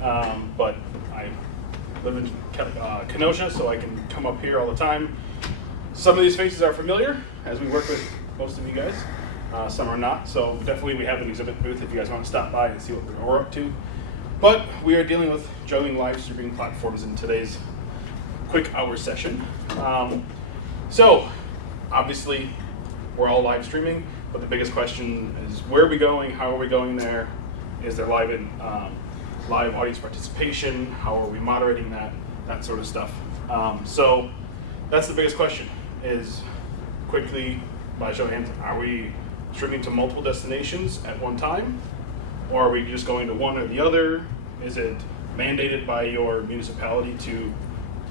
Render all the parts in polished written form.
but I live in Kenosha, so I can come up here all the time. Some of these faces are familiar, as we work with most of you guys. Some are not, so definitely we have an exhibit booth if you guys want to stop by and see what we're up to. But we are dealing with juggling live streaming platforms in today's quick hour session. So, obviously, we're all live streaming, but the biggest question is where are we going? How are we going there? Is there live audience participation? How are we moderating that? That sort of stuff. So that's the biggest question is quickly, by show of hands, are we streaming to multiple destinations at one time? Or are we just going to one or the other? Is it mandated by your municipality to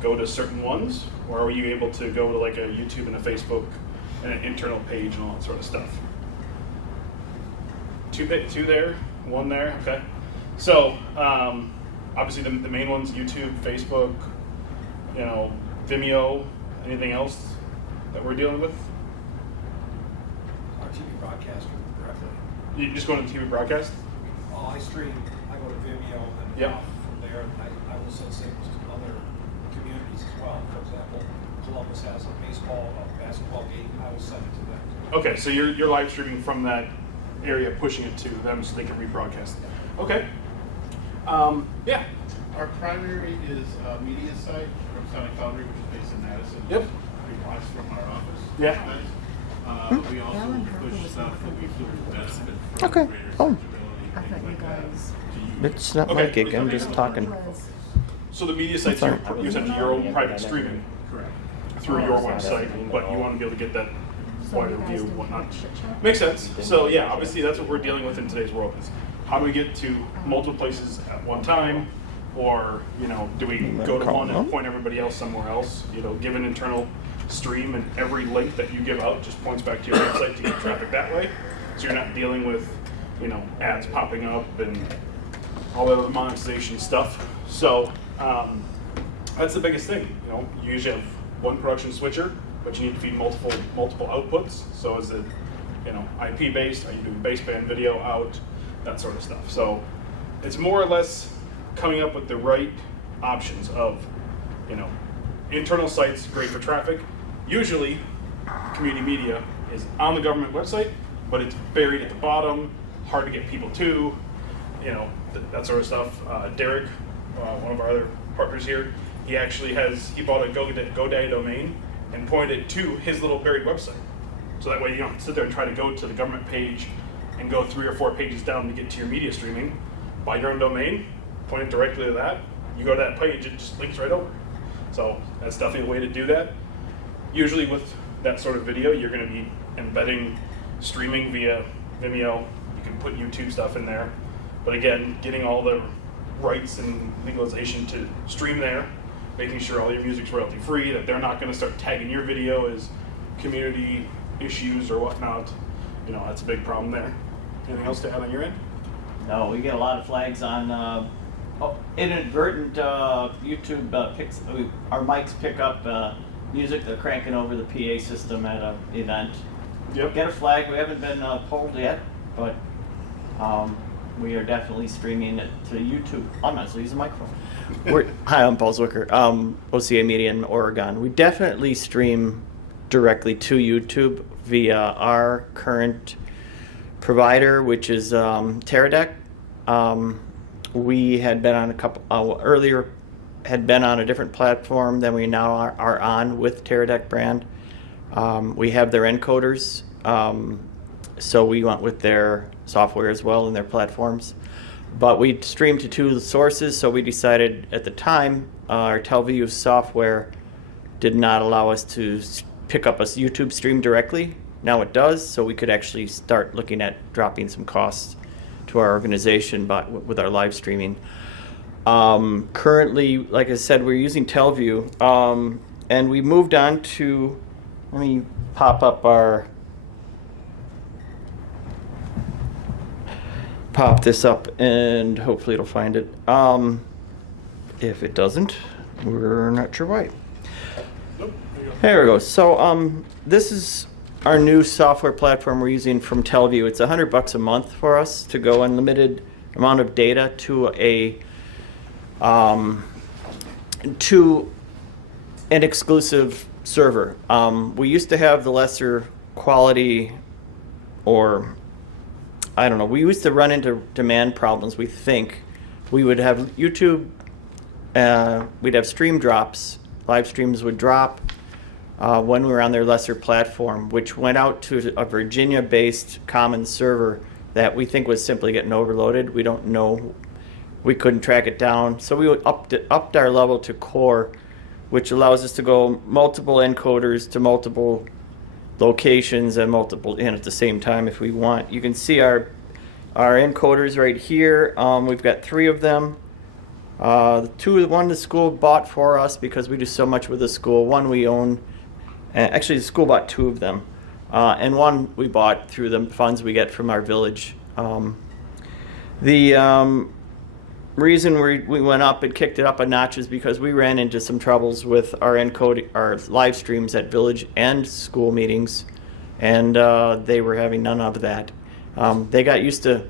go to certain ones? Or are you able to go to like a YouTube and a Facebook and an internal page and all that sort of stuff? Two there, one there, okay. So obviously the main ones, YouTube, Facebook, Vimeo, anything else that we're dealing with? Our TV broadcaster directly. You just going to TV broadcast? Well, I stream, I go to Vimeo and Yep. from there, I will send signals to other communities as well. For example, Columbus has a baseball, a basketball game, I will send it to them. Okay, so you're live streaming from that area, pushing it to them so they can rebroadcast. Okay. Yeah. Our primary is a media site from Sonic Foundry, which is based in Madison. Yep. We watch from our office. Yeah. We also push stuff that we feel would benefit from Okay. greater Oh. searchability, I things thought you like that. guys. It's not my Okay. gig, I'm just talking. So the media site's Sorry. you're essentially your own private streaming Correct. through your website, but you want to be able to get that wider view and whatnot. Makes sense. So yeah, obviously that's what we're dealing with in today's world is how do we get to multiple places at one time, or do we go to one and point everybody else somewhere else? Give an internal stream, and every link that you give out just points back to your website to get traffic that way. So you're not dealing with ads popping up and all the other monetization stuff. So that's the biggest thing. You usually have one production switcher, but you need to feed multiple outputs. So is it IP based? Are you doing baseband video out? That sort of stuff. So it's more or less coming up with the right options of internal sites great for traffic. Usually community media is on the government website, but it's buried at the bottom, hard to get people to, that sort of stuff. Derek, one of our other partners here, he bought a GoDaddy domain and pointed it to his little buried website. So that way you don't sit there and try to go to the government page and go 3 or 4 pages down to get to your media streaming. Buy your own domain, point it directly to that. You go to that page, it just links right over. So that's definitely a way to do that. Usually with that sort of video, you're going to be embedding streaming via Vimeo. You can put YouTube stuff in there. But again, getting all the rights and legalization to stream there, making sure all your music's royalty free, that they're not going to start tagging your video as community issues or whatnot. That's a big problem there. Anything else to add on your end? No, we get a lot of flags on inadvertent YouTube picks. Our mics pick up music they're cranking over the PA system at an event. Yep. Get a flag. We haven't been polled yet, but we are definitely streaming it to YouTube. I'm not using the microphone. Hi, I'm Paul Zwicker, Oca Media in Oregon. We definitely stream directly to YouTube via our current provider, which is Teradek. We had been on earlier had been on a different platform than we now are on with Teradek brand. We have their encoders, so we went with their software as well and their platforms. But we streamed to 2 sources, so we decided at the time our TelView software did not allow us to pick up a YouTube stream directly. Now it does, so we could actually start looking at dropping some costs to our organization with our live streaming. Currently, like I said, we're using TelView, and we moved on to, let me pop this up and hopefully it'll find it. If it doesn't, we're not sure why. Nope. There we go. So this is our new software platform we're using from TelView. It's $100 a month for us to go unlimited amount of data to a to an exclusive server. We used to have the lesser quality, or I don't know, we used to run into demand problems. We think we would have YouTube, we'd have stream drops, live streams would drop when we were on their lesser platform, which went out to a Virginia-based common server that we think was simply getting overloaded. We don't know. We couldn't track it down. So we upped our level to core, which allows us to go multiple encoders to multiple locations and multiple in at the same time if we want. You can see our encoders right here. We've got 3 of them. One the school bought for us because we do so much with the school. One we own. Actually, the school bought 2 of them. And one we bought through the funds we get from our village. The reason we went up and kicked it up a notch is because we ran into some troubles with our live streams at village and school meetings, and they were having none of that. They got used to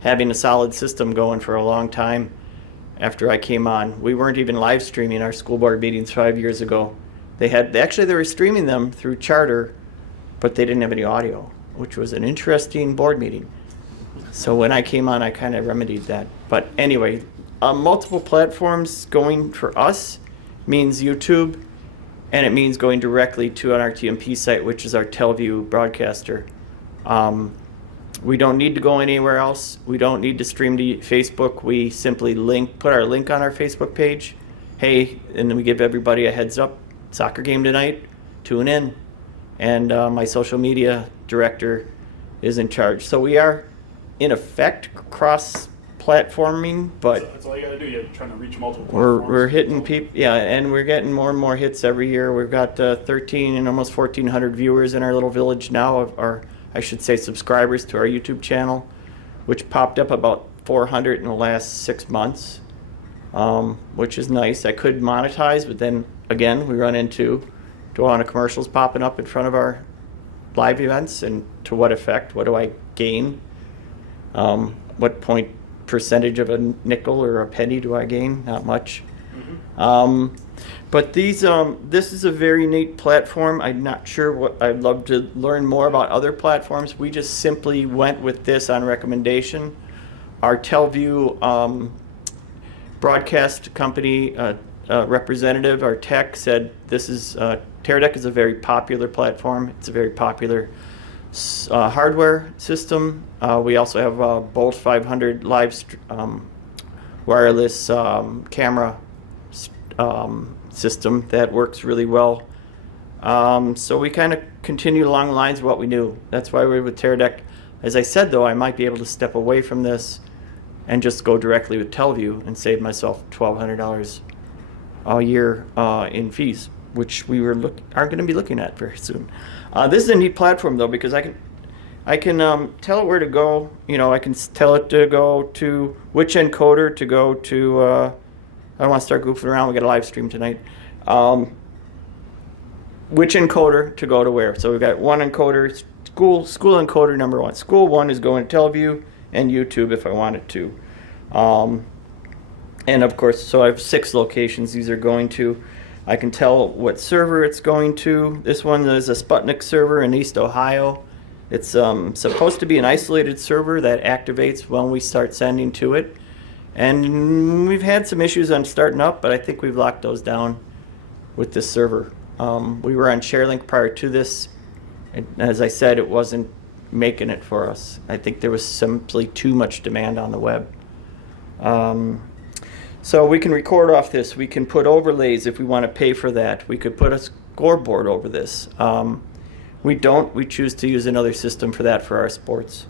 having a solid system going for a long time after I came on. We weren't even live streaming our school board meetings 5 years ago. They were streaming them through Charter, but they didn't have any audio, which was an interesting board meeting. So when I came on, I kind of remedied that. But anyway, multiple platforms going for us means YouTube, and it means going directly to an RTMP site, which is our Telview broadcaster. We don't need to go anywhere else. We don't need to stream to Facebook. We simply put our link on our Facebook page. Hey, and then we give everybody a heads up. Soccer game tonight. Tune in. And my social media director is in charge. So we are, in effect, cross-platforming, but That's all you got to do. You're trying to reach multiple we're platforms. hitting people, yeah, and we're getting more and more hits every year. We've got 13 and almost 1,400 viewers in our little village now, or I should say subscribers to our YouTube channel, which popped up about 400 in the last 6 months, which is nice. I could monetize, but then again, we run into a lot of commercials popping up in front of our live events, and to what effect? What do I gain? What percentage of a nickel or a penny do I gain? Not much. But this is a very neat platform. I'm not sure I'd love to learn more about other platforms. We just simply went with this on recommendation. Our Telview broadcast company representative, our tech, said this is Teradek is a very popular platform. It's a very popular hardware system. We also have a Bolt 500 wireless camera system that works really well. So we kind of continued along the lines of what we knew. That's why we're with Teradek. As I said, though, I might be able to step away from this and just go directly with Telview and save myself $1,200 a year in fees, which we are going to be looking at very soon. This is a neat platform, though, because I can tell it where to go. You know, I can tell it to go to which encoder to go to. I don't want to start goofing around. We got a live stream tonight. Which encoder to go to where? So we've got one encoder, school encoder number 1. School 1 is going to Telview and YouTube if I wanted to. And of course, so I have 6 locations these are going to. I can tell what server it's going to. This one is a Sputnik server in East Ohio. It's supposed to be an isolated server that activates when we start sending to it. And we've had some issues on starting up, but I think we've locked those down with this server. We were on ShareLink prior to this. And as I said, it wasn't making it for us. I think there was simply too much demand on the web. So we can record off this. We can put overlays if we want to pay for that. We could put a scoreboard over this. We don't. We choose to use another system for that for our sports.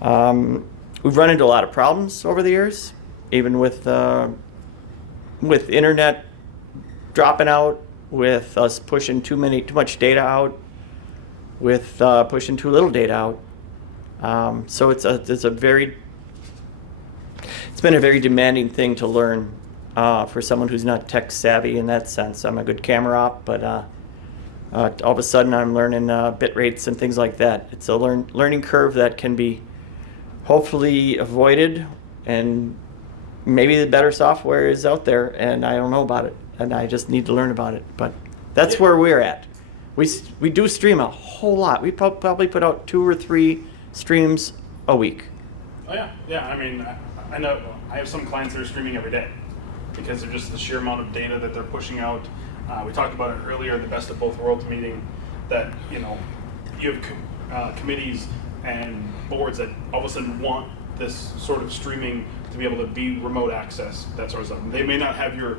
We've run into a lot of problems over the years, even with internet dropping out, with us pushing too much data out, with pushing too little data out. So it's been a very demanding thing to learn for someone who's not tech savvy in that sense. I'm a good camera op, but all of a sudden I'm learning bit rates and things like that. It's a learning curve that can be hopefully avoided and maybe the better software is out there, and I don't know about it, and I just need to learn about it. But that's where we're at. We do stream a whole lot. We probably put out 2 or 3 streams a week. Oh yeah. I mean, I know I have some clients that are streaming every day because of just the sheer amount of data that they're pushing out. We talked about it earlier in the Best of Both Worlds meeting that you have committees and boards that all of a sudden want this sort of streaming to be able to be remote access, that sort of stuff. They may not have your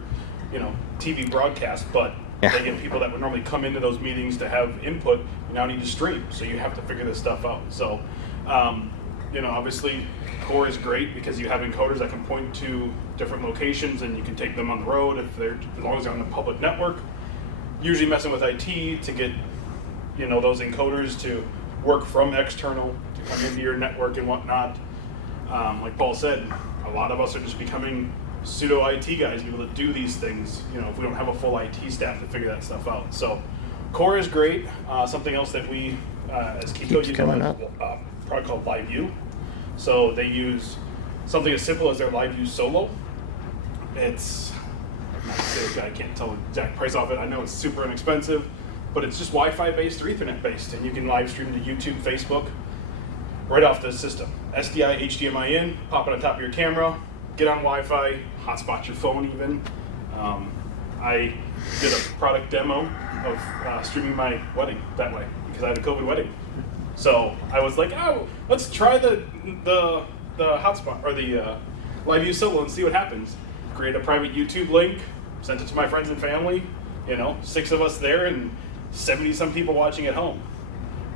TV broadcast, but they get people that would normally come into those meetings to have input. You now need to stream, so you have to figure this stuff out. So, obviously, Core is great because you have encoders that can point to different locations, and you can take them on the road as long as they're on the public network. Usually, messing with IT to get those encoders to work from external to come into your network and whatnot. Like Paul said, a lot of us are just becoming pseudo IT guys, able to do these things, if we don't have a full IT staff to figure that stuff out. So Core is great. Something else that we, as Kiko, use a product called LiveView. So they use something as simple as their LiveView Solo. It's, I can't tell the exact price off it. I know it's super inexpensive, but it's just Wi-Fi based or Ethernet based, and you can live stream to YouTube, Facebook, right off the system. SDI, HDMI in, pop it on top of your camera, get on Wi-Fi, hotspot your phone even. I did a product demo of streaming my wedding that way because I had a COVID wedding. So I was like, oh, let's try the hotspot or the LiveView Solo and see what happens. Create a private YouTube link, sent it to my friends and family. 6 of us there and 70 some people watching at home.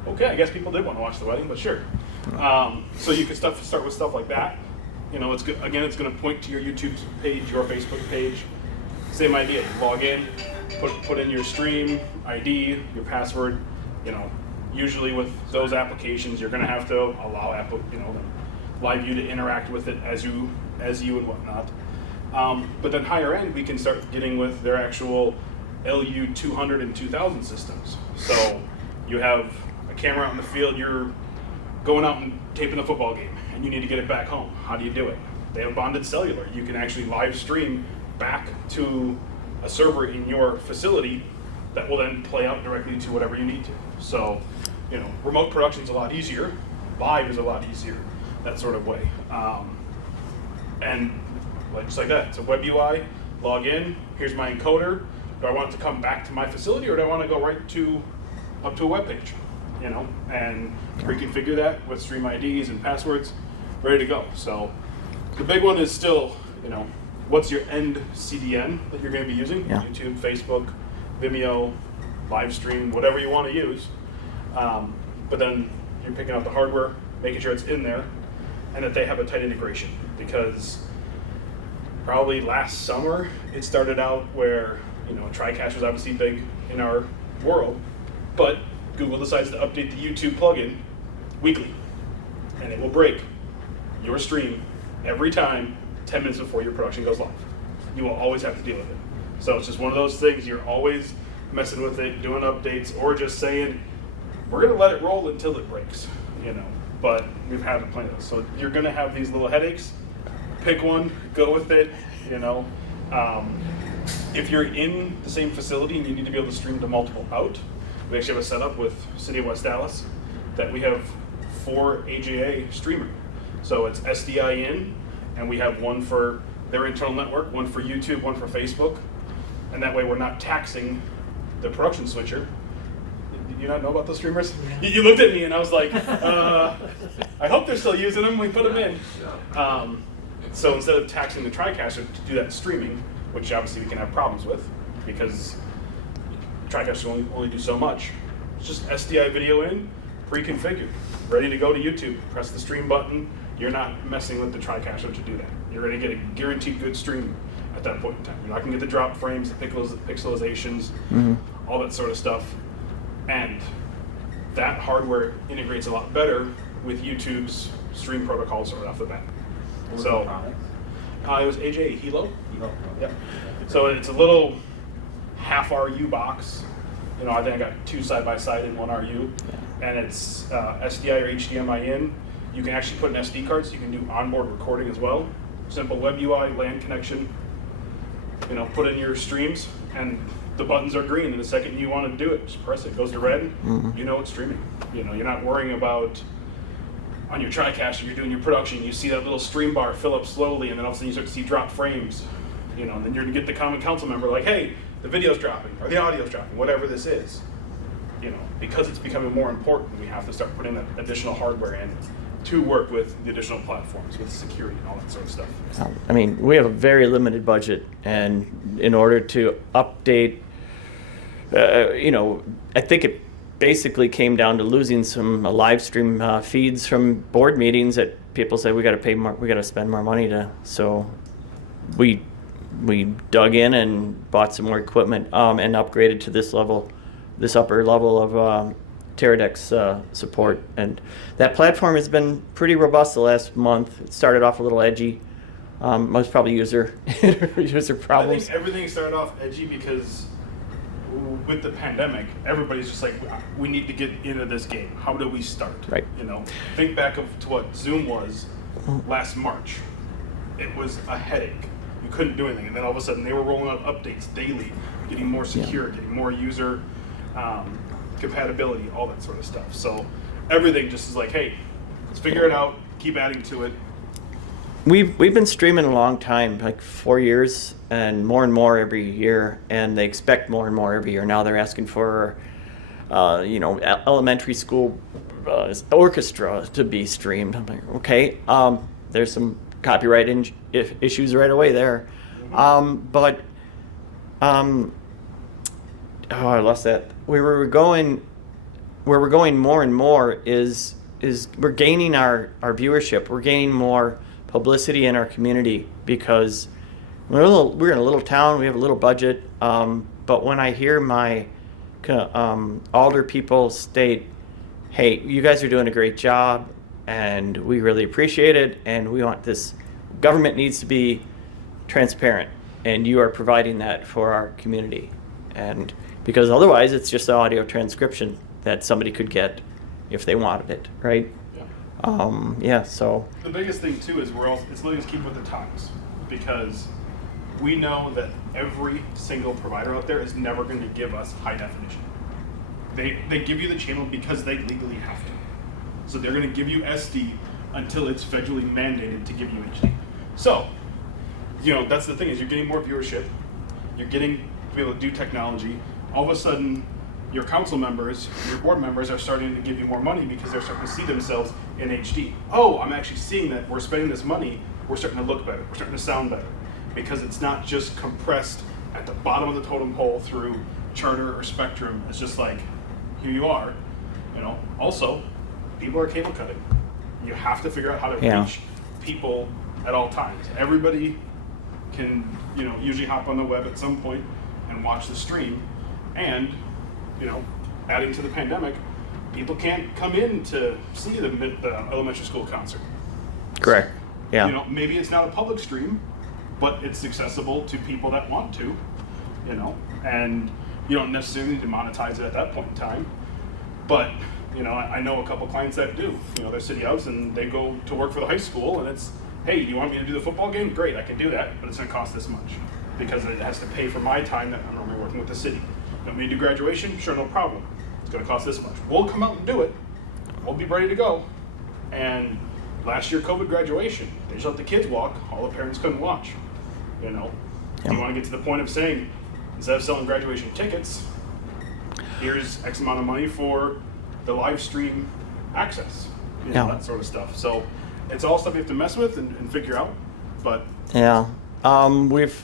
Okay, I guess people did want to watch the wedding, but sure. So you can start with stuff like that. It's good. Again, it's going to point to your YouTube page, your Facebook page. Same idea. You log in, put in your stream ID, your password. Usually with those applications, you're going to have to allow LiveView to interact with it as you and whatnot. But then higher end, we can start getting with their actual LU 200 and 2000 systems. So you have a camera out in the field, you're going out and taping a football game, and you need to get it back home. How do you do it? They have bonded cellular. You can actually live stream back to a server in your facility that will then play out directly to whatever you need to. So, remote production is a lot easier. Live is a lot easier, that sort of way. And just like that, it's a web UI, log in, here's my encoder. Do I want it to come back to my facility, or do I want to go right up to a web page? And reconfigure that with stream IDs and passwords, ready to go. So the big one is still, what's your end CDN that you're going to be using? Yeah. YouTube, Facebook, Vimeo, live stream, whatever you want to use. But then you're picking out the hardware, making sure it's in there, and that they have a tight integration. Because probably last summer, it started out where, TriCache was obviously big in our world, but Google decides to update the YouTube plugin weekly, and it will break your stream every time 10 minutes before your production goes live. You will always have to deal with it. So it's just one of those things, you're always messing with it, doing updates, or just saying, we're going to let it roll until it breaks, but we've had to plan this. So you're going to have these little headaches. Pick one, go with it, If you're in the same facility and you need to be able to stream to multiple out, we actually have a setup with City of West Dallas that we have 4 AJA streamer. So it's SDI in, and we have one for their internal network, one for YouTube, one for Facebook, and that way we're not taxing the production switcher. Did you not know about those streamers? You looked at me and I was like, I hope they're still using them. We put them in. So instead of taxing the TriCache to do that streaming, which obviously we can have problems with because TriCache can only do so much, it's just SDI video in, pre-configured, ready to go to YouTube. Press the stream button. You're not messing with the TriCache to do that. You're going to get a guaranteed good stream at that point in time. You're not going to get the drop frames, the pixelizations, all that sort of stuff. And that hardware integrates a lot better with YouTube's stream protocols right off the bat. So it was AJ Hilo. Yep. So it's a little half RU box. I think I got 2 side by side in 1 RU, and it's SDI or HDMI in. You can actually put an SD card, so you can do onboard recording as well. simple web UI, LAN connection. Put in your streams, and the buttons are green. And the second you want to do it, just press it. It goes to red. You know it's streaming. You're not worrying about on your TriCaster. You're doing your production. You see that little stream bar fill up slowly, and then all of a sudden you start to see drop frames. And then you're gonna get the common council member like, hey, the video's dropping or the audio's dropping, whatever this is. Because it's becoming more important, we have to start putting that additional hardware in to work with the additional platforms, with security and all that sort of stuff. I mean, we have a very limited budget, and in order to update, I think it basically came down to losing some live stream feeds from board meetings that people say we got to pay more, we got to spend more money to. So we dug in and bought some more equipment and upgraded to this upper level of Teradek's support. And that platform has been pretty robust the last month. It started off a little edgy. Most probably user problems. I think everything started off edgy because with the pandemic, everybody's just like, we need to get into this game. How do we start? Right. Think back to what Zoom was last March. It was a headache. You couldn't do anything. And then all of a sudden they were rolling out updates daily, getting more secure, getting more user compatibility, all that sort of stuff. So everything just is like, hey, let's figure it out, keep adding to it. We've been streaming a long time, like 4 years, and more every year, and they expect more and more every year. Now they're asking for, elementary school orchestra to be streamed. I'm like, okay, there's some copyright issues right away there, but I lost that. Where we're going more and more is we're gaining our viewership. We're gaining more publicity in our community because we're in a little town. We have a little budget. But when I hear my alder people state, "Hey, you guys are doing a great job, and we really appreciate it, and we want this. Government needs to be transparent, and you are providing that for our community." And because otherwise it's just an audio transcription that somebody could get if they wanted it, right? So the biggest thing too is it's letting us keep with the times, because we know that every single provider out there is never going to give us high definition. They give you the channel because they legally have to. So they're going to give you SD until it's federally mandated to give you HD. So, that's the thing, is you're getting more viewership, you're getting to be able to do technology. All of a sudden, your council members, your board members are starting to give you more money because they're starting to see themselves in HD. Oh, I'm actually seeing that we're spending this money, we're starting to look better, we're starting to sound better. Because it's not just compressed at the bottom of the totem pole through Charter or Spectrum. It's just like, here you are. Also, people are cable cutting. You have to figure out how to reach people at all times. Everybody can, usually hop on the web at some point and watch the stream. And, adding to the pandemic, people can't come in to see the elementary school concert. correct. Yeah. Maybe it's not a public stream, but it's accessible to people that want to, and you don't necessarily need to monetize it at that point in time. But, I know a couple clients that do. They're city house and they go to work for the high school, and it's, hey, do you want me to do the football game? Great, I can do that, but it's going to cost this much because it has to pay for my time that I'm normally working with the city. You want me to do graduation? Sure, no problem. It's going to cost this much. We'll come out and do it. We'll be ready to go. And last year, COVID graduation, they just let the kids walk. All the parents couldn't watch. Do you want to get to the point of saying, instead of selling graduation tickets, here's X amount of money for the live stream access, that sort of stuff. So it's all stuff you have to mess with and figure out. But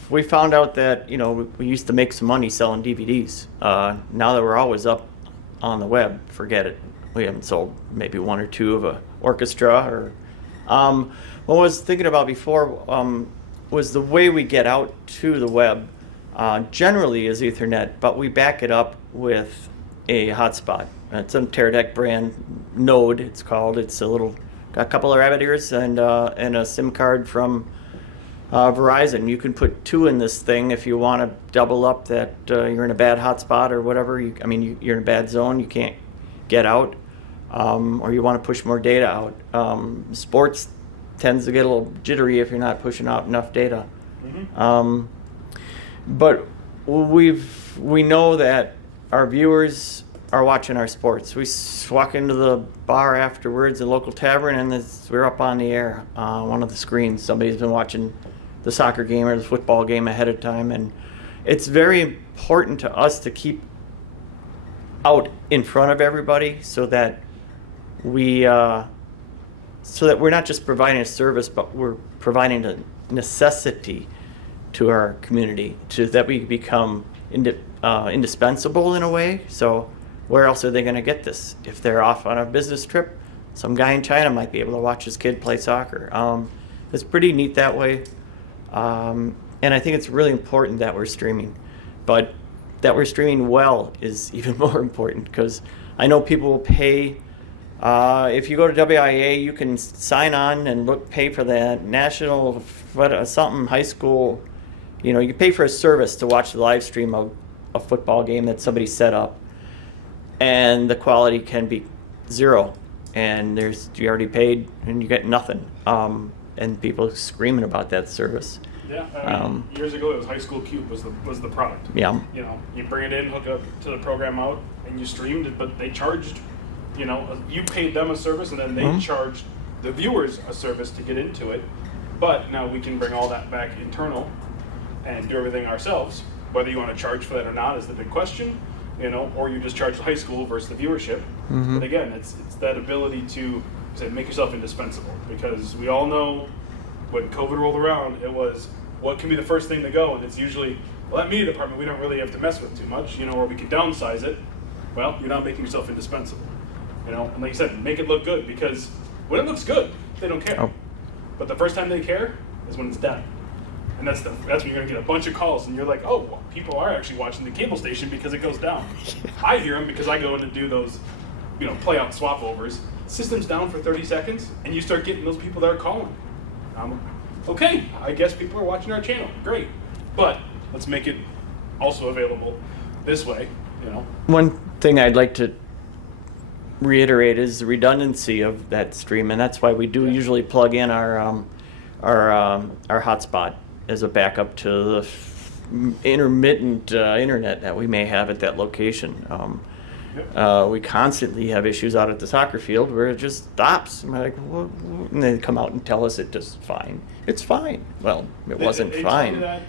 we found out that we used to make some money selling DVDs. Now that we're always up on the web, forget it. We haven't sold maybe one or two of a orchestra. Or what I was thinking about before was the way we get out to the web. Generally is Ethernet, but we back it up with a hotspot. It's a Teradek brand node. It's called. It's got a couple of rabbit ears and a SIM card from Verizon. You can put two in this thing if you want to double up that you're in a bad hotspot or whatever. You're in a bad zone. You can't get out, or you want to push more data out. Sports tends to get a little jittery if you're not pushing out enough data. Mhm. But we know that our viewers are watching our sports. We walk into the bar afterwards, a local tavern, and we're up on the air, one of the screens. Somebody's been watching the soccer game or the football game ahead of time, and it's very important to us to keep out in front of everybody so that we're not just providing a service, but we're providing a necessity to our community, to that we become indispensable in a way. So where else are they going to get this? If they're off on a business trip, some guy in China might be able to watch his kid play soccer. It's pretty neat that way. And I think it's really important that we're streaming. But that we're streaming well is even more important, because I know people will pay. If you go to WIA, you can sign on and pay for the national something high school. You pay for a service to watch the live stream of a football game that somebody set up, and the quality can be zero, and you already paid and you get nothing. And people screaming about that service. Yeah, I mean, years ago it was High School Cube was the product. Yeah. You bring it in, hook it up to the program out, and you streamed it, but they charged, you paid them a service, and then they charged the viewers a service to get into it. But now we can bring all that back internal and do everything ourselves. Whether you want to charge for that or not is the big question, or you just charge the high school versus the viewership. But again, it's that ability to make yourself indispensable, because we all know when COVID rolled around, it was what can be the first thing to go, and it's usually, well, that media department we don't really have to mess with too much, or we can downsize it. Well, you're not making yourself indispensable, and like you said, make it look good, because when it looks good, they don't care. But the first time they care is when it's down, and that's when you're going to get a bunch of calls, and you're like, oh, well, people are actually watching the cable station because it goes down. I hear them because I go in to do those, play out swap overs. System's down for 30 seconds, and you start getting those people that are calling. Okay, I guess people are watching our channel. Great. But let's make it also available this way, One thing I'd like to reiterate is the redundancy of that stream, and that's why we do usually plug in our hotspot as a backup to the intermittent internet that we may have at that location. We constantly have issues out at the soccer field where it just stops. And we're like, what? And they come out and tell us it's just fine. It's fine. Well, it wasn't they fine. Tell you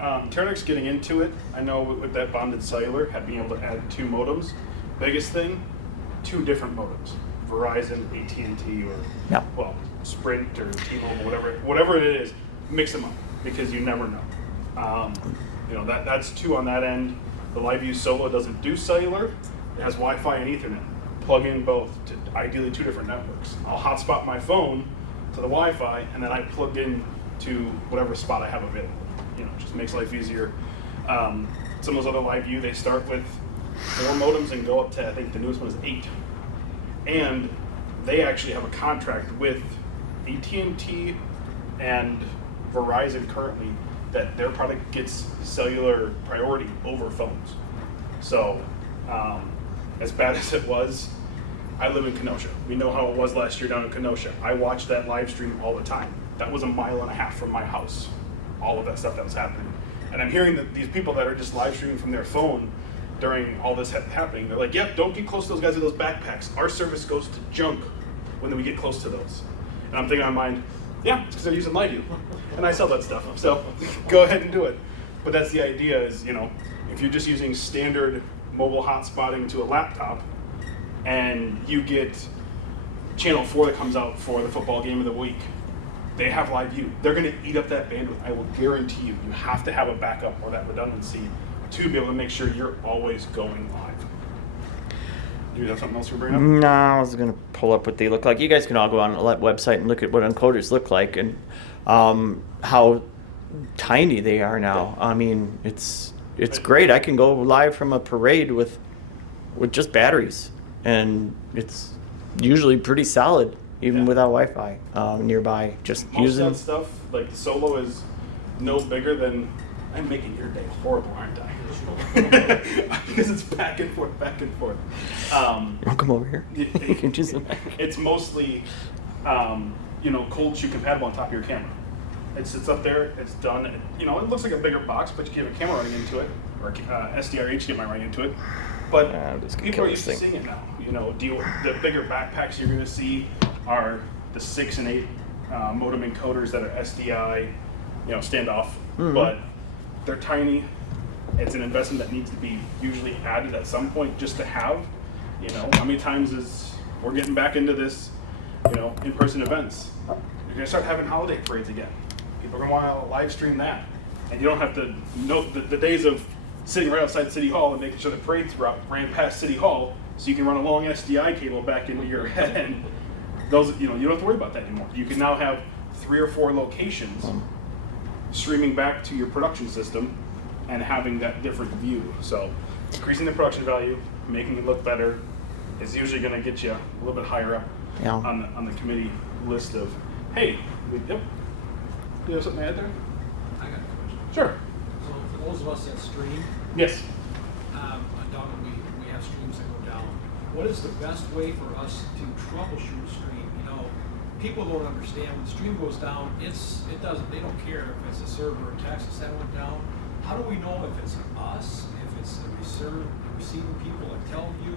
that. Teradek's getting into it. I know with that bonded cellular, being able to add 2 modems. Biggest thing, 2 different modems. Verizon, AT&T, or Sprint or T-Mobile, whatever it is, mix them up, because you never know. That's 2 on that end. The LiveView Solo doesn't do cellular. It has Wi-Fi and Ethernet. Plug in both to ideally 2 different networks. I'll hotspot my phone to the Wi-Fi, and then I plug in to whatever spot I have available. Just makes life easier. Some of those other LiveView, they start with 4 modems and go up to, I think the newest one is 8. And they actually have a contract with AT&T and Verizon currently that their product gets cellular priority over phones. So, as bad as it was, I live in Kenosha. We know how it was last year down in Kenosha. I watched that live stream all the time. That was 1.5 miles from my house, all of that stuff that was happening. And I'm hearing that these people that are just live streaming from their phone during all this happening, they're like, yep, don't get close to those guys with those backpacks. Our service goes to junk when we get close to those. And I'm thinking on mine, yeah, it's because they're using LiveView. And I sell that stuff, so go ahead and do it. But that's the idea is, if you're just using standard mobile hotspotting to a laptop, and you get channel 4 that comes out for the football game of the week, they have LiveView. They're going to eat up that bandwidth. I will guarantee you. You have to have a backup or that redundancy to be able to make sure you're always going live. Do you have something else to bring up? No, I was going to pull up what they look like. You guys can all go on that website and look at what encoders look like and how tiny they are now. I mean, it's great. I can go live from a parade with just batteries, and it's usually pretty solid, even without Wi-Fi nearby. Just Most using of that stuff, like the Solo, is no bigger than. I'm making your day horrible, aren't I? Because it's back and forth, back and forth. You want to come over here? You can choose them. It's mostly, cold shoe compatible on top of your camera. It sits up there, it's done. It looks like a bigger box, but you can have a camera running into it, or SD or HDMI running into it. But just gonna people kill are this used to thing. seeing it now. The bigger backpacks you're going to see are the 6 and 8 modem encoders that are SDI, standoff, but they're tiny. It's an investment that needs to be usually added at some point just to have. How many times is we're getting back into this, in-person events. You're going to start having holiday parades again. People are going to want to live stream that. And you don't have to know the days of sitting right outside City Hall and making sure the parades ran past City Hall so you can run a long SDI cable back into your head. And those, you don't have to worry about that anymore. You can now have 3 or 4 locations streaming back to your production system and having that different view. So increasing the production value, making it look better, is usually going to get you a little bit higher up on the committee list of, hey, yep. Do you have something to add there? I got a question. Sure. So for those of us that stream, Yes. undoubtedly we have streams that go down. What is the best way for us to troubleshoot a stream? People don't understand when the stream goes down, they don't care if it's a server in Texas that went down. How do we know if it's us, if it's the receiving people that tell you?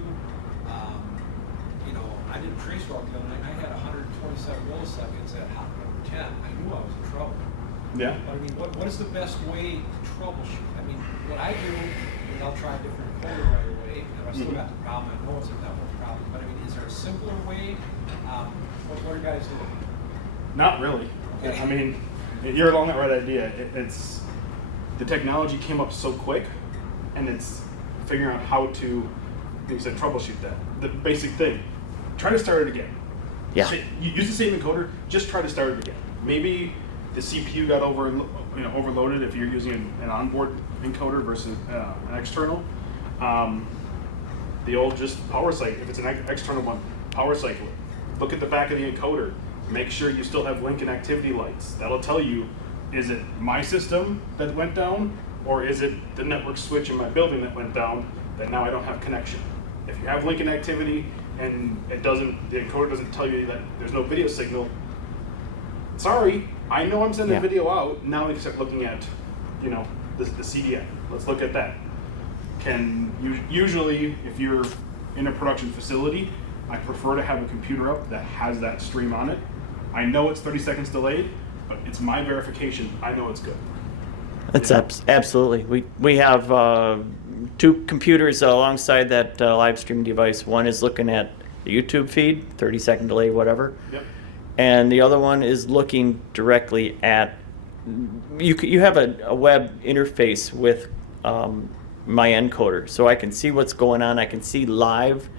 I did a trace route the other night, and I had 127 milliseconds at hop number 10. I knew I was in trouble. Yeah. But what is the best way to troubleshoot? What I do is I'll try a different encoder right away. If I still got the problem, I know it's a network problem. But is there a simpler way? What are you guys doing? Not really. You're along that right idea. It's the technology came up so quick, and it's figuring out how to, like you said, troubleshoot that. The basic thing. Try to start it again. Yeah. You use the same encoder. Just try to start it again. Maybe the CPU got overloaded if you're using an onboard encoder versus an external. The old just power cycle. If it's an external one, power cycle it. Look at the back of the encoder. Make sure you still have link and activity lights. That'll tell you, is it my system that went down, or is it the network switch in my building that went down that now I don't have connection? If you have link and activity and the encoder doesn't tell you that there's no video signal, sorry, I know I'm sending video out. Now we can start looking at, the CDN. Let's look at that. Usually, if you're in a production facility, I prefer to have a computer up that has that stream on it. I know it's 30 seconds delayed, but it's my verification. I know it's good. That's absolutely. We have 2 computers alongside that live stream device. One is looking at the YouTube feed, 30-second delay, whatever. Yep. And the other one is looking directly at. You have a web interface with my encoder, so I can see what's going on. I can see live.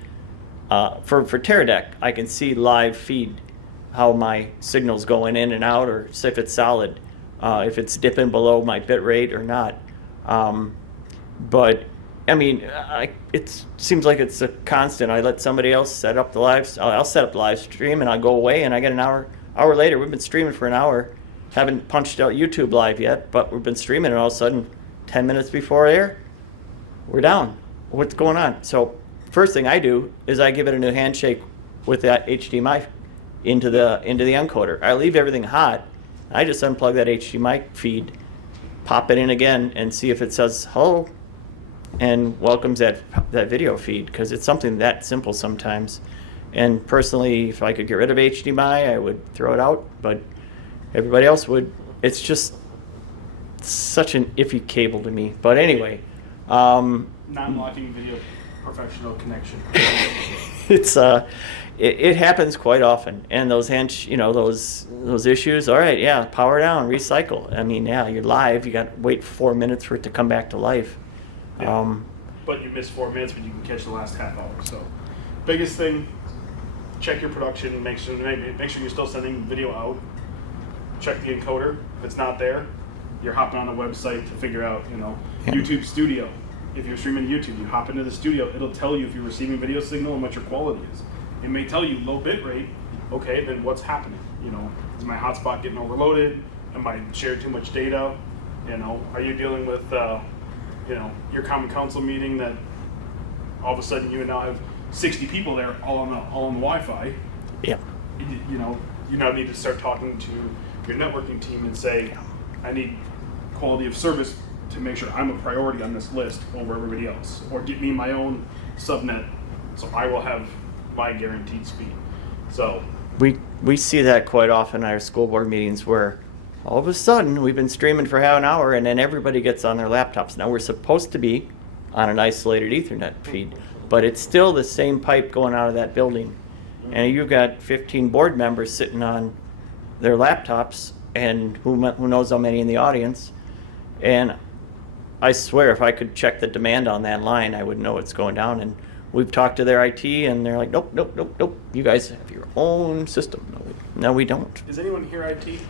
For Teradek, I can see live feed, how my signal's going in and out, or if it's solid, if it's dipping below my bit rate or not. But it seems like it's a constant. I let somebody else set up the I'll set up the live stream, and I'll go away, and I get an hour later. We've been streaming for an hour, haven't punched out YouTube live yet, but we've been streaming, and all of a sudden, 10 minutes before air, we're down. What's going on? So first thing I do is I give it a new handshake with that HDMI into the encoder. I leave everything hot. I just unplug that HDMI feed, pop it in again, and see if it says hello and welcomes that video feed, because it's something that simple sometimes. And personally, if I could get rid of HDMI, I would throw it out, but everybody else would. It's just such an iffy cable to me. But anyway, Non-blocking video professional connection. it's it happens quite often, and those those issues. All right, yeah, power down, recycle. You're live. You got to wait 4 minutes for it to come back to life. Yeah. But you miss 4 minutes, but you can catch the last half hour. So, biggest thing: check your production. Make sure you're still sending video out. Check the encoder. If it's not there, you're hopping on a website to figure out, YouTube Studio. If you're streaming to YouTube, you hop into the studio. It'll tell you if you're receiving video signal and what your quality is. It may tell you low bit rate. Okay, then what's happening? Is my hotspot getting overloaded? Am I sharing too much data? Are you dealing with, your common council meeting that all of a sudden you now have 60 people there all on the Wi-Fi? Yeah. you now need to start talking to your networking team and say, I need quality of service to make sure I'm a priority on this list over everybody else, or get me my own subnet so I will have my guaranteed speed. So We see that quite often at our school board meetings where all of a sudden we've been streaming for half an hour and then everybody gets on their laptops. Now we're supposed to be on an isolated Ethernet feed, but it's still the same pipe going out of that building. And you've got 15 board members sitting on their laptops, and who knows how many in the audience. And I swear, if I could check the demand on that line, I would know what's going down. And we've talked to their IT, and they're like, nope, nope, nope, nope. You guys have your own system. No, we don't. is anyone here IT?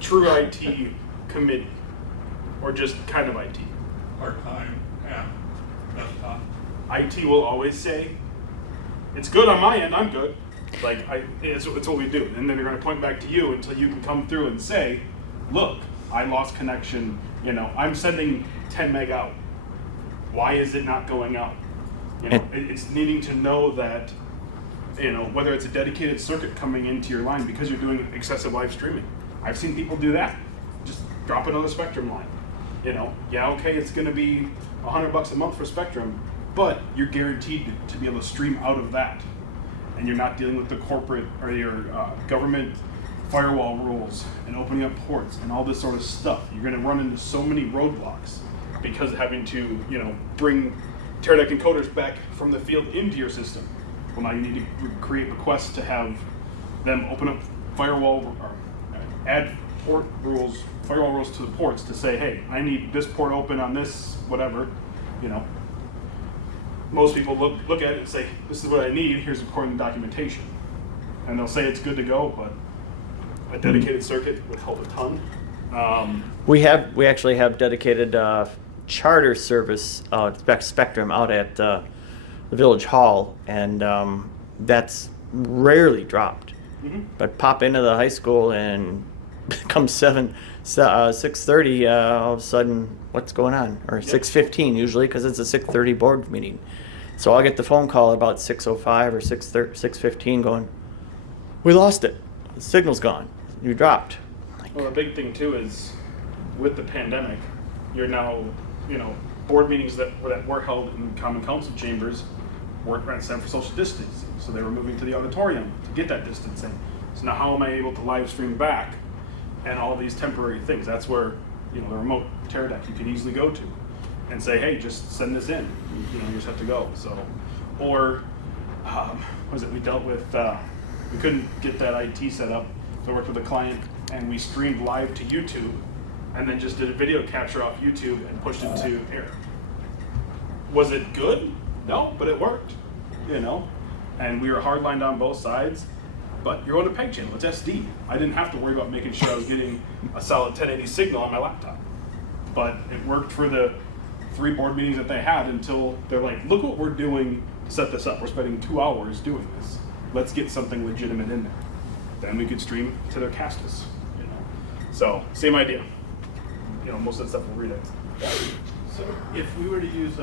True IT committee, or just kind of IT? Part-time, yeah, desktop. IT will always say, it's good on my end, I'm good. Like, it's what we do. And then they're gonna point back to you until you can come through and say, look, I lost connection, I'm sending 10 meg out. Why is it not going out? It's needing to know that, whether it's a dedicated circuit coming into your line because you're doing excessive live streaming. I've seen people do that. Just drop another Spectrum line. Yeah, okay, it's gonna be $100 a month for Spectrum, but you're guaranteed to be able to stream out of that. And you're not dealing with the corporate or your government firewall rules and opening up ports and all this sort of stuff. You're gonna run into so many roadblocks because of having to, bring Teradek encoders back from the field into your system. Well, now you need to create requests to have them open up firewall or add port rules, firewall rules to the ports to say, hey, I need this port open on this, whatever, Most people look at it and say, this is what I need, here's according to documentation. And they'll say it's good to go, but a dedicated circuit would help a ton. We actually have dedicated charter service Spectrum out at the Village Hall, and that's rarely dropped. Mm-hmm. But pop into the high school and come 6:30, all of a sudden, what's going on? Or 6:15 usually, because it's a 6:30 board meeting. So I'll get the phone call about 6:05 or 6:15 going, we lost it. The signal's gone. You dropped. Well, the big thing too is with the pandemic, you're now, board meetings that were held in common council chambers weren't sent for social distancing. So they were moving to the auditorium to get that distancing. So now how am I able to live stream back and all these temporary things? That's where, the remote Teradek you can easily go to and say, hey, just send this in. You just have to go. So, or we dealt with, we couldn't get that IT set up. So I worked with a client and we streamed live to YouTube and then just did a video capture off YouTube and pushed it to air. Was it good? No, but it worked, And we were hardlined on both sides, but you're on a PEG channel, it's SD. I didn't have to worry about making sure I was getting a solid 1080 signal on my laptop. But it worked for the 3 board meetings that they had until they're like, look what we're doing to set this up. We're spending 2 hours doing this. Let's get something legitimate in there. Then we could stream to their Cassis, So, same idea. Most of the stuff we'll read it. So if we were to use,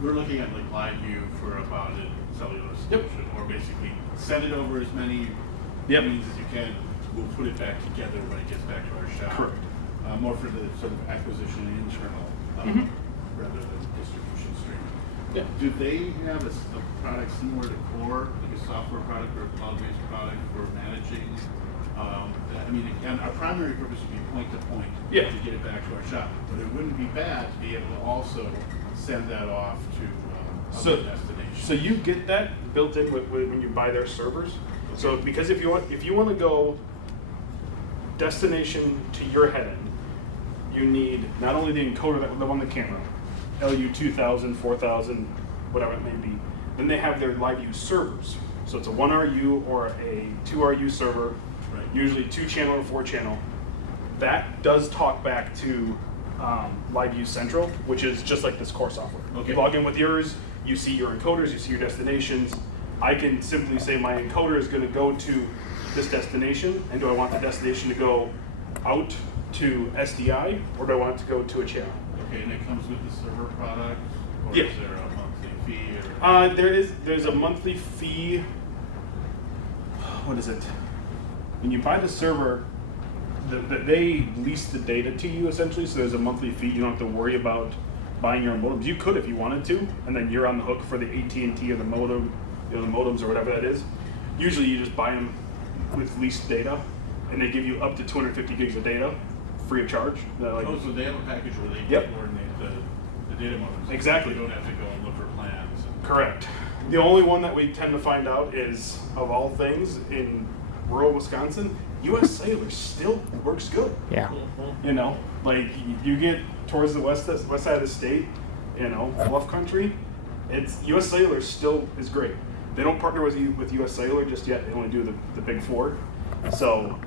we're looking at like live view for a bonded cellular solution, or basically send it over as many means as you can. We'll put it back together when it gets back to our shop. Correct. More for the sort of acquisition and internal rather than distribution stream. Yeah. Do they have a product similar to Core, like a software product or a cloud-based product for managing? Again, our primary purpose would be point-to-point Yeah. to get it back to our shop. But it wouldn't be bad to be able to also send that off to other destinations. So you get that built in when you buy their servers. So because if you want to go destination to your head end, you need not only the encoder that live on the camera, LU2000, 4000, whatever it may be. Then they have their live view servers. So it's a 1RU or a 2RU server, Right. usually 2-channel or 4-channel. That does talk back to LiveView Central, which is just like this core software. Okay. You log in with yours, you see your encoders, you see your destinations. I can simply say my encoder is going to go to this destination, and do I want the destination to go out to SDI, or do I want it to go to a channel? Okay, and it comes with the server product, or Yeah. is there a monthly fee? Or? There's a monthly fee what is it? When you buy the server, they lease the data to you essentially, so there's a monthly fee. You don't have to worry about buying your own modems. You could if you wanted to, and then you're on the hook for the AT&T or the modem, the modems or whatever that is. Usually you just buy them with leased data, and they give you up to 250 gigs of data free of charge. So they have a package where they Yep. coordinate the data modems. Exactly. You don't have to go and look for plans. Correct. The only one that we tend to find out is, of all things, in rural Wisconsin, U.S. Cellular still works good. Yeah. You know, like you get towards the west side of the state, Bluff Country, it's U.S. Cellular still is great. They don't partner with U.S. Cellular just yet. They only do the big four. So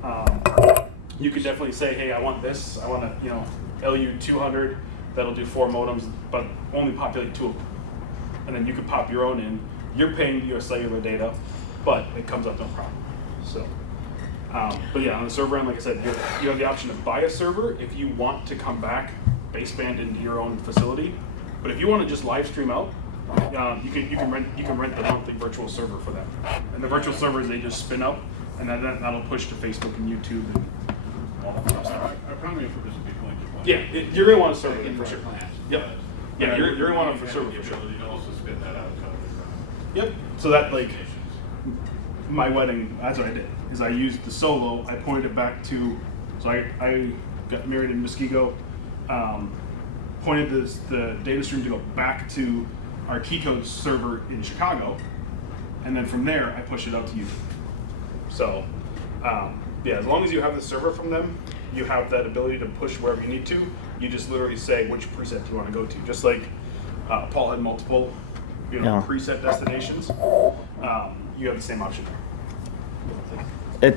you could definitely say, hey, I want this. I want a LU 200 that'll do 4 modems, but only populate 2 of them. And then you could pop your own in. You're paying your cellular data, but it comes up no problem. So, but yeah, on the server end, like I said, you have the option to buy a server if you want to come back baseband into your own facility. But if you want to just live stream out, you can rent the monthly virtual server for that. And the virtual servers, they just spin up, and that'll push to Facebook and YouTube and all that kind of stuff. Our primary purpose would be point to point. Yeah, you're gonna want a server for sure. Plans, Yep. but Yeah, you're gonna want it you for have server the for sure. ability to also spit that out to other Yep. So that like stations. my wedding, that's what I did. Is I used the solo. I pointed it back to. So I got married in Muskego. Pointed the data stream to go back to our key code server in Chicago, and then from there I push it out to you. So yeah, as long as you have the server from them, you have that ability to push wherever you need to. You just literally say which preset you want to go to. Just like Paul had multiple, Yeah. preset destinations. You have the same option there.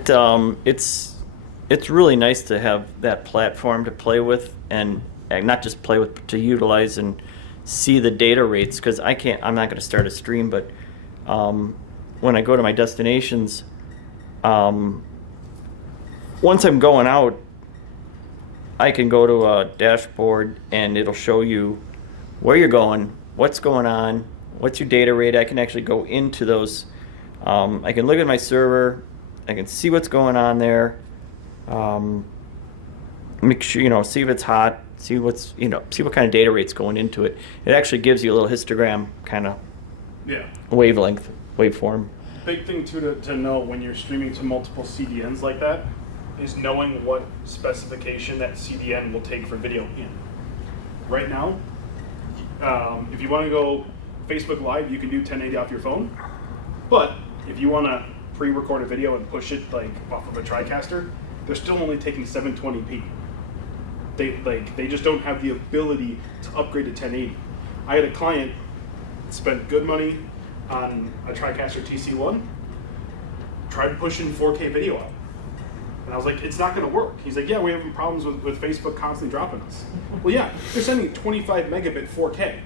It's really nice to have that platform to play with, and not just play with, but to utilize and see the data rates. Because I'm not going to start a stream, but when I go to my destinations, once I'm going out, I can go to a dashboard and it'll show you where you're going, what's going on, what's your data rate. I can actually go into those. I can look at my server. I can see what's going on there. Make sure, see if it's hot, see what's, see what kind of data rate's going into it. It actually gives you a little histogram kind of Yeah. waveform. Big thing too to know when you're streaming to multiple CDNs like that is knowing what specification that CDN will take for video in. Right now, if you want to go Facebook Live, you can do 1080 off your phone. But if you want to pre-record a video and push it off of a TriCaster, they're still only taking 720p. They just don't have the ability to upgrade to 1080. I had a client spent good money on a TriCaster TC1, tried pushing 4K video out. And I was like, it's not going to work. He's like, yeah, we're having problems with Facebook constantly dropping us. Well, yeah, they're sending 25 megabit 4K.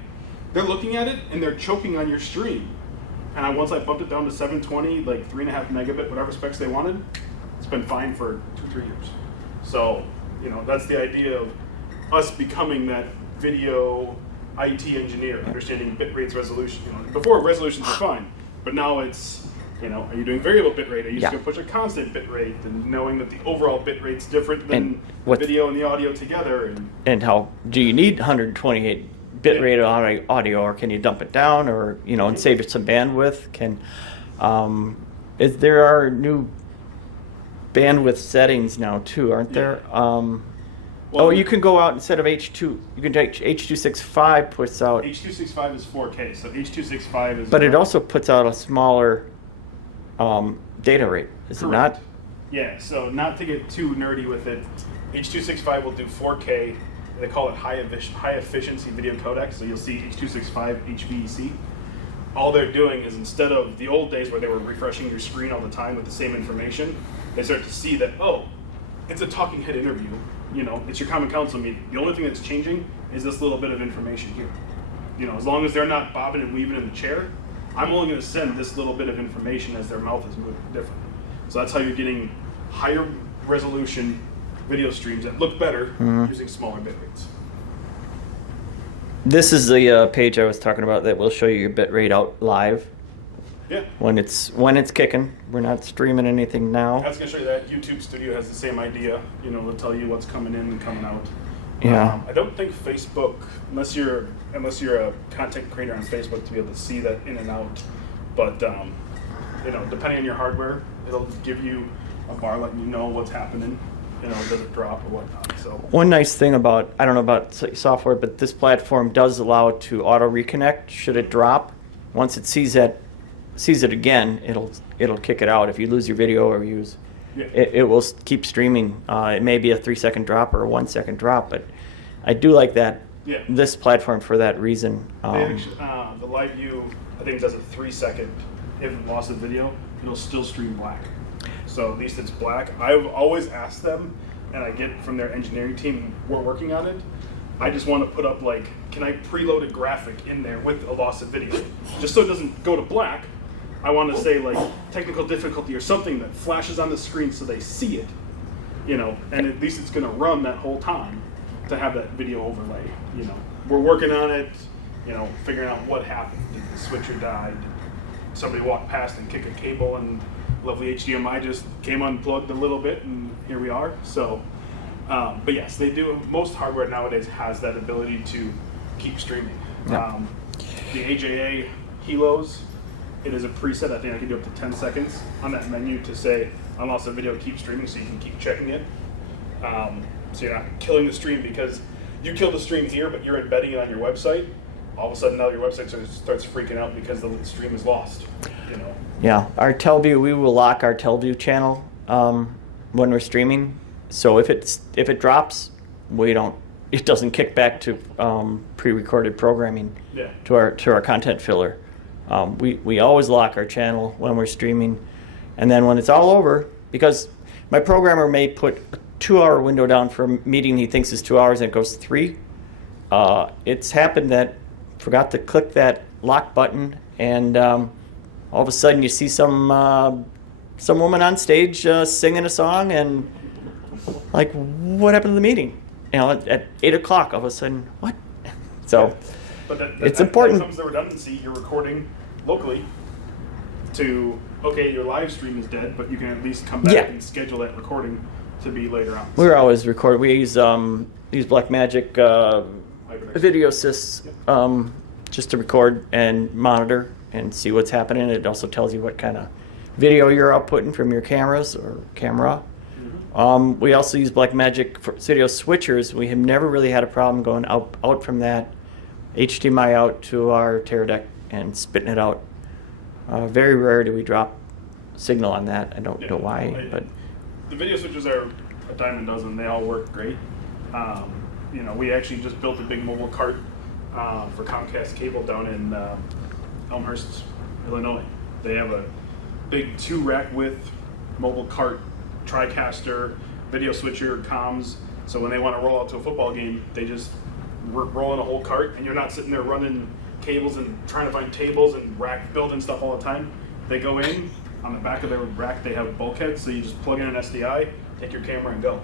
They're looking at it and they're choking on your stream. And once I bumped it down to 720, 3.5 megabit, whatever specs they wanted, it's been fine for 2-3 years. So, that's the idea of us becoming that video IT engineer, understanding bit rates, resolution. Before resolutions were fine, but now it's, are you doing variable bit rate? Are you just going to push a constant bit rate? And knowing that the overall bit rate's different than the video and the audio together. And how do you need 128 bit rate audio, or can you dump it down, or and save some bandwidth? There are new bandwidth settings now too, aren't there? You can go out instead of H2. You can take H.265 puts out. H.265 is 4K, so H.265 is. But it also puts out a smaller data rate, is it not? Yeah. So not to get too nerdy with it, H.265 will do 4K. They call it high efficiency video codec. So you'll see H.265 HVEC. All they're doing is, instead of the old days where they were refreshing your screen all the time with the same information, they start to see that, it's a talking head interview. It's your common council meeting. The only thing that's changing is this little bit of information here. As long as they're not bobbing and weaving in the chair, I'm only going to send this little bit of information as their mouth is moving differently. So that's how you're getting higher resolution video streams that look better using smaller bit rates. This is the page I was talking about that will show you your bit rate out live. Yeah. When it's kicking. We're not streaming anything now. I was gonna show you that YouTube Studio has the same idea. You know, it'll tell you what's coming in and coming out. Yeah. I don't think Facebook, unless you're a content creator on Facebook, to be able to see that in and out. But you know, depending on your hardware, it'll give you a bar letting you know what's happening. You know, does it drop or whatnot. So One nice thing about, I don't know about software, but this platform does allow it to auto reconnect should it drop. Once it sees it again, it'll kick it out. If you lose your video or yeah. it will keep streaming. It may be a 3-second drop or a 1-second drop, but I do like that. Yeah. This platform for that reason. The live view, I think, does a 3-second. If it lost the video, it'll still stream black. So at least it's black. I've always asked them, and I get from their engineering team, we're working on it. I just want to put up, like, can I preload a graphic in there with a loss of video? Just so it doesn't go to black. I want to say, like, technical difficulty or something that flashes on the screen so they see it, you know, and at least it's going to run that whole time to have that video overlay, you know. We're working on it, you know, figuring out what happened. Did the switcher die? Did somebody walk past and kick a cable and lovely HDMI just came unplugged a little bit and here we are. So, but yes, they do. Most hardware nowadays has that ability to keep streaming. Yeah. The AJA Helos, it is a preset. I think I can do up to 10 seconds on that menu to say, unlock the video, keep streaming, so you can keep checking it. So you're not killing the stream because you kill the stream here, but you're embedding it on your website. All of a sudden now your website starts freaking out because the stream is lost, you know. Yeah, our TelView, we will lock our TelView channel when we're streaming. So if it drops, it doesn't kick back to pre-recorded programming. Yeah. to our content filler. We always lock our channel when we're streaming, and then when it's all over, because my programmer may put a 2-hour window down for a meeting he thinks is 2 hours and it goes 3. It's happened that forgot to click that lock button, and all of a sudden you see some woman on stage singing a song, and like, what happened to the meeting? You know, at 8 o'clock, all of a sudden, what? So But it's that important. comes the redundancy. You're recording locally to, okay, your live stream is dead, but you can at least come back Yeah. and schedule that recording to be later on. We're always recording. We use Blackmagic video assists just to record and monitor and see what's happening. It also tells you what kind of video you're outputting from your cameras or camera. We also use Blackmagic for video switchers. We have never really had a problem going out from that HDMI out to our Teradek and spitting it out. Very rare do we drop signal on that. I don't know why, but The video switches are a dime a dozen. They all work great. You know, we actually just built a big mobile cart for Comcast cable down in Elmhurst, Illinois. They have a big 2-rack width mobile cart, TriCaster, video switcher, comms. So when they want to roll out to a football game, they just roll in a whole cart, and you're not sitting there running cables and trying to find tables and rack building stuff all the time. They go in, on the back of their rack they have bulkheads, so you just plug in an SDI, take your camera and go.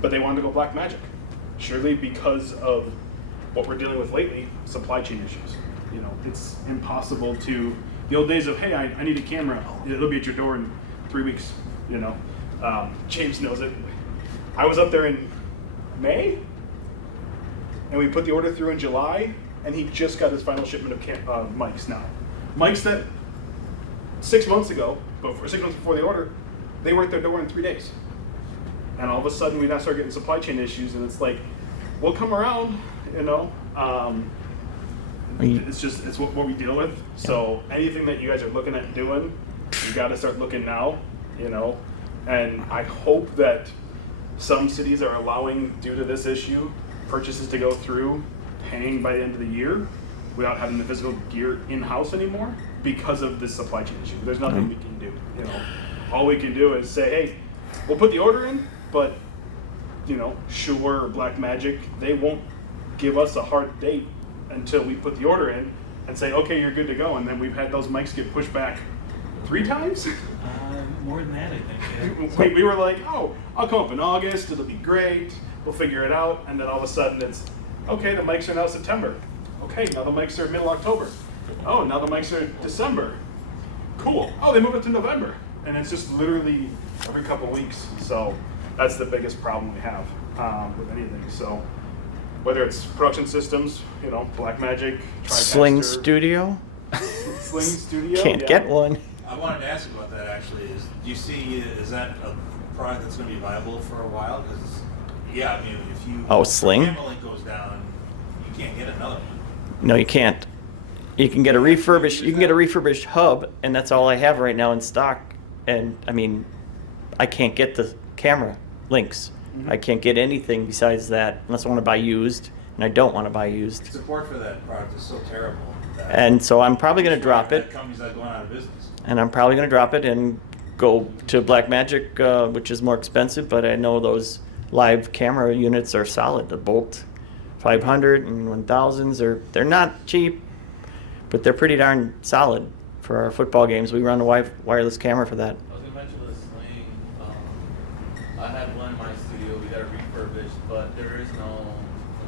But they wanted to go Blackmagic, surely because of what we're dealing with lately, supply chain issues. You know, it's impossible to, the old days of, hey, I need a camera, it'll be at your door in 3 weeks, you know. James knows it. I was up there in May, and we put the order through in July, and he just got his final shipment of mics now. Mics that 6 months ago, but for 6 months before the order, they were at their door in 3 days. And all of a sudden we now start getting supply chain issues, and it's like, we'll come around, you know. It's what we deal with. So anything that you guys are looking at doing, you got to start looking now, you know. And I hope that some cities are allowing, due to this issue, purchases to go through paying by the end of the year without having the physical gear in-house anymore because of this supply chain issue. There's nothing we can do, you know. All we can do is say, hey, we'll put the order in, but, you know, Shure or Blackmagic, they won't give us a hard date until we put the order in and say, okay, you're good to go. And then we've had those mics get pushed back 3 times. More than that, I think. We were like, oh, I'll come up in August, it'll be great, we'll figure it out. And then all of a sudden it's, okay, the mics are now September. Okay, now the mics are middle October. Oh, now the mics are December. Cool. Oh, they moved it to November. And it's just literally every couple weeks. So that's the biggest problem we have with anything. So whether it's production systems, you know, Blackmagic, Sling TriCaster, Studio? Sling Studio. Can't yeah. get one. I wanted to ask you about that actually. Do you see, is that a product that's going to be viable for a while? Because, yeah, I mean, if you. Oh, Sling? If the link goes down, you can't get another one. No, you can't. You can get a refurbished. You can get a refurbished hub, and that's all I have right now in stock. And I mean, I can't get the camera links. I can't get anything besides that unless I want to buy used, and I don't want to buy used. Support for that product is so terrible. That And so I'm probably going to drop it, Companies that are going out of business. and I'm probably going to drop it and go to Blackmagic, which is more expensive, but I know those live camera units are solid. The Bolt 500 and 1000s they're not cheap, but they're pretty darn solid for our football games. We run a wireless camera for that. I was gonna mention the Sling. I had one in my studio. We got it refurbished, but there is no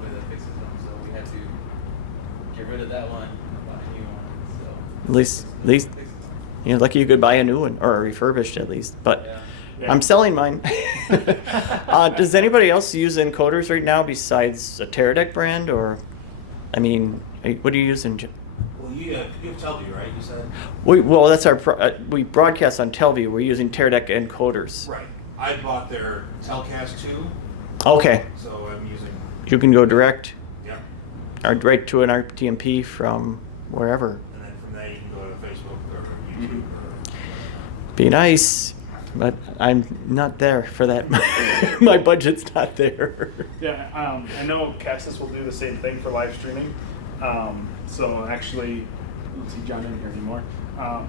way that fixes them, so we had to get rid of that one and buy a new one. So At least, fixes them. you know, lucky you could buy a new one or a refurbished at least. But Yeah. Yeah. I'm selling mine. Does anybody else use encoders right now besides a Teradek brand, or, I mean, what are you using? Well, you have Telview, right? You said? Well, that's our. We broadcast on Telview. We're using Teradek encoders. Right. I bought their Telcast 2, Okay, so I'm using. you can go direct Yeah. or right to an RTMP from wherever. And then from there you can go to Facebook or YouTube or. Be nice, but I'm not there for that. My budget's not there. Yeah, I know Cassis will do the same thing for live streaming. So actually, I don't see John in here anymore.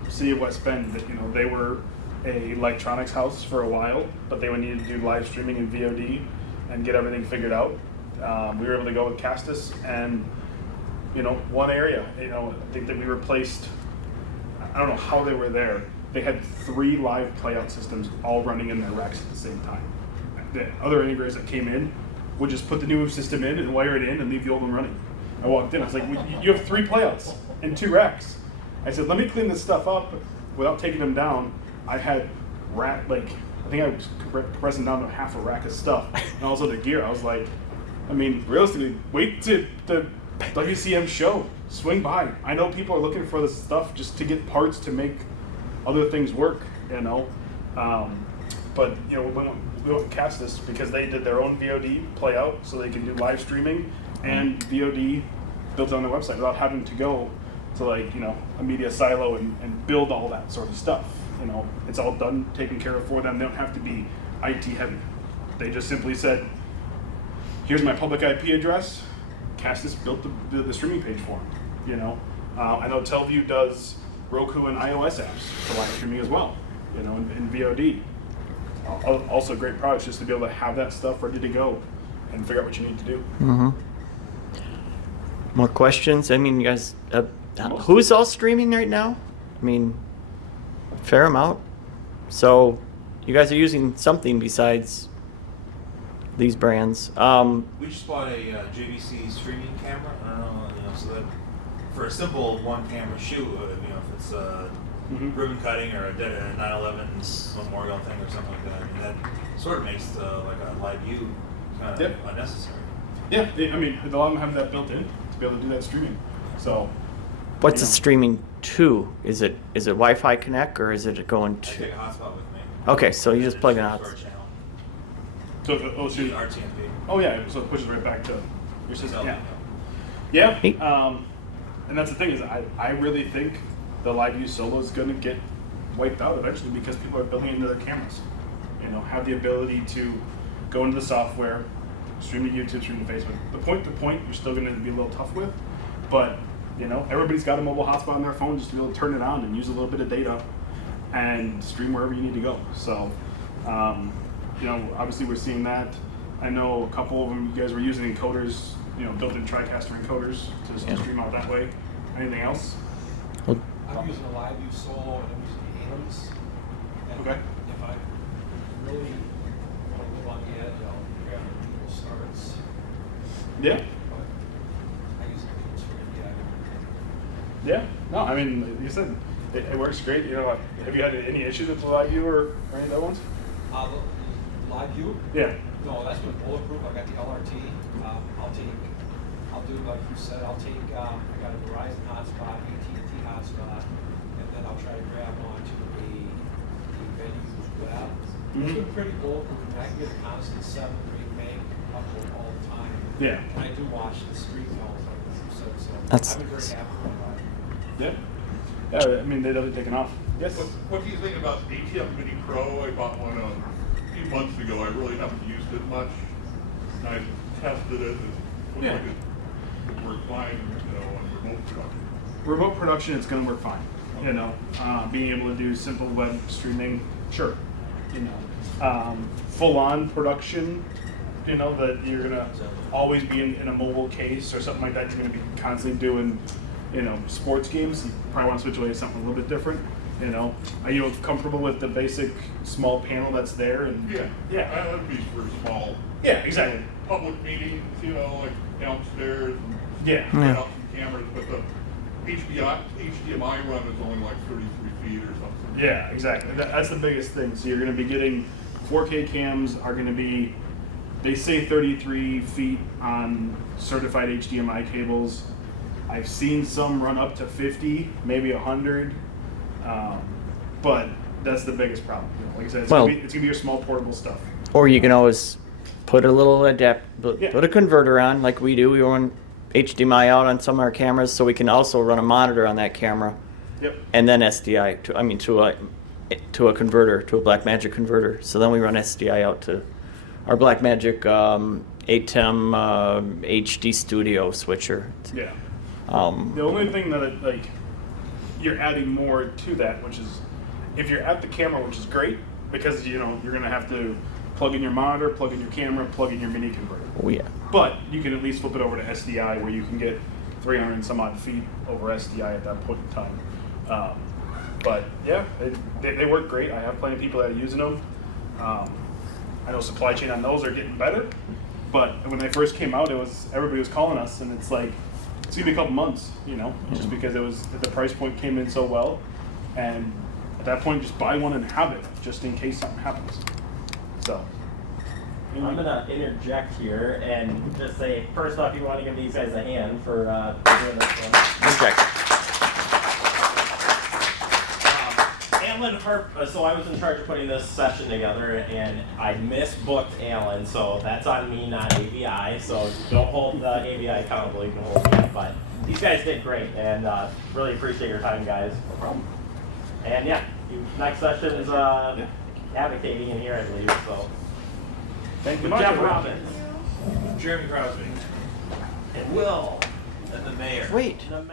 City of West Bend, you know, they were a electronics house for a while, but they would need to do live streaming and VOD and get everything figured out. We were able to go with Cassis and, you know, one area. You know, I think that we replaced. I don't know how they were there. They had 3 live playout systems all running in their racks at the same time. The other integrators that came in would just put the new system in and wire it in and leave the old one running. I walked in, I was like, you have 3 playouts and 2 racks. I said, let me clean this stuff up without taking them down. I had I think I was pressing down to half a rack of stuff and also the gear. I was like, I mean, realistically, wait to the WCM show, swing by. I know people are looking for this stuff just to get parts to make other things work, you know. But you know, we went with Cassis because they did their own VOD playout, so they can do live streaming and VOD built on their website without having to go to, like, you know, a media silo and build all that sort of stuff. You know, it's all done, taken care of for them. They don't have to be IT heavy. They just simply said, here's my public IP address. Cassis built the streaming page for them. You know, I know Telview does Roku and iOS apps for live streaming as well, you know, in VOD. Also great products just to be able to have that stuff ready to go and figure out what you need to do. Mm-hmm. More questions? I mean, you guys, who's all streaming right now? I mean, fair amount. So you guys are using something besides these brands. We just bought a JVC streaming camera. I don't know, you know, so that for a simple one camera shoot, you know, if it's ribbon cutting or a 9/11 memorial thing or something like that, I mean, that sort of makes like a live view kind of unnecessary. Yeah, I mean, a lot of them have that built in to be able to do that streaming. So, What's you it know. streaming to? Is it Wi-Fi Connect or is it going I to? take a hotspot with me. Okay, so you just plug it It out. to our channel. So The RTMP. oh yeah, so it pushes right back to your system. So, Yeah. Neat. And that's the thing is, I really think the live view solo is going to get wiped out eventually because people are building into their cameras. You know, have the ability to go into the software, stream to YouTube, stream to Facebook. The point-to-point you're still going to be a little tough with, but you know, everybody's got a mobile hotspot on their phone just to be able to turn it on and use a little bit of data and stream wherever you need to go. So, you know, obviously we're seeing that. I know a couple of them, you guys were using encoders, you know, built-in TriCaster encoders to stream out that way. Anything else? Well, I'm using a live view solo and I'm using AMs. And Okay. if I really want to live on the edge, I'll grab Google starts. Yeah. But I use Google for the Yeah. No, I mean, like you said, it works great. You know, have you had any issues with the live view or any of the ones? The live view? Yeah. No, that's been bulletproof. I got the LRT. I'll do like you said. I'll take. I got a Verizon hotspot, AT&T hotspot, and then I'll try to grab onto the venue's web. It's been pretty bulletproof. I can get a constant 7 or 8 meg upload all the time. Yeah. And I do watch the streams all the time, as you said. So That's I've been very happy with it. Yeah. Yeah, I mean, they've definitely taken off. Yes? What do you think about ATM Mini Pro? I bought one a few months ago. I really haven't used it much. I tested it. It looked Yeah. like it would work fine, you know, on remote production. Remote production, it's going to work fine. You know, being able to do simple web streaming, sure. You know, full-on production, you know, that you're going to always be in a mobile case or something like that. You're going to be constantly doing, you know, sports games. You probably want to switch away to something a little bit different. You know, are you comfortable with the basic small panel that's there? And Yeah. I would be for small. Yeah, exactly. Public meetings, you know, like downstairs and Yeah. set up some cameras, but the HDMI run is only like 33 feet or something. Yeah, exactly. That's the biggest thing. So you're going to be getting 4K cams are going to be, they say 33 feet on certified HDMI cables. I've seen some run up to 50, maybe 100, but that's the biggest problem. You know, like I said, it's Well- going to be your small portable stuff. Or you can always put a little Yeah. put a converter on, like we do. We run HDMI out on some of our cameras, so we can also run a monitor on that camera, Yep. and then SDI to a converter, to a Blackmagic converter. So then we run SDI out to our Blackmagic ATEM HD Studio switcher. Yeah. Um, The only thing that like you're adding more to that, which is if you're at the camera, which is great because you know you're gonna have to plug in your monitor, plug in your camera, plug in your mini converter. oh yeah. But you can at least flip it over to SDI where you can get 300 and some odd feet over SDI at that point in time. But yeah, they work great. I have plenty of people that are using them. I know supply chain on those are getting better, but when they first came out, everybody was calling us, and it's like it's gonna be a couple months, you know, just because the price point came in so well, and at that point, just buy one and have it just in case something happens. So. I'm gonna interject here and just say, first off, you want to give these guys a hand for doing this one. Interject. Alan Harper, so I was in charge of putting this session together, and I misbooked Alan, so that's on me, not AVI. So don't hold the AVI accountable. You can hold me, but these guys did great, and really appreciate your time, guys. No problem. And yeah, next session is advocating in here, I believe. So. Thank you With much. Jeff everyone. Robbins. Jeremy Crosby. And Will. And the mayor. Wait. The